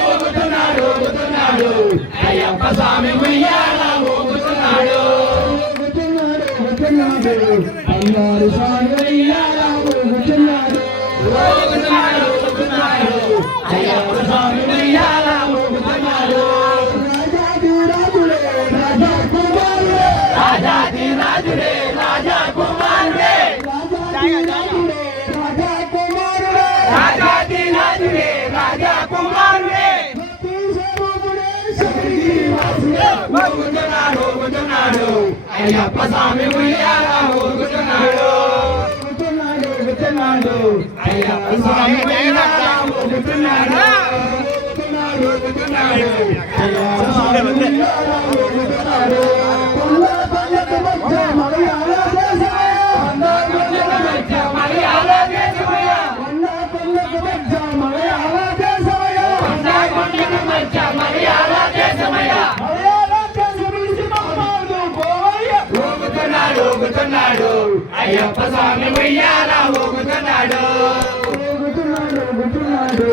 ఊగుతున్నాడు ఊగుతున్నాడు అయ్యప్ప స్వామి ఉయ్యాల ఊగుతున్నాడు ఊగుతున్నాడు అన్నారు స్వామి ఉయ్యాల ఊగుతున్నాడు ఊగుతున్నాడు ఊగుతున్నాడు అయ్యప్ప స్వామి ఉయ్యాల ఊగుతున్నాడు రాజాది రాజుడే రాజా కుమారుడే రాజాది రాజుడే రాజా కుమారుడే ఊగుతున్నాడు ఊగుతున్నాడు అయ్యప్ప స్వామి ఉయ్యాల ఊగుతున్నాడు ఊగుతున్నాడు ఊగుతున్నాడు అయ్యప్ప స్వామి ఉయ్యాల ఊగుతున్నాడు ఊగుతున్నాడు ఊగుతున్నాడు అయ్యప్ప స్వామి ఉయ్యాల ఊగుతున్నాడు ఊగుతున్నాడు అయ్యప్ప స్వామి ఉయ్యాల ఊగుతున్నాడు ఊగుతున్నాడు ఊగుతున్నాడు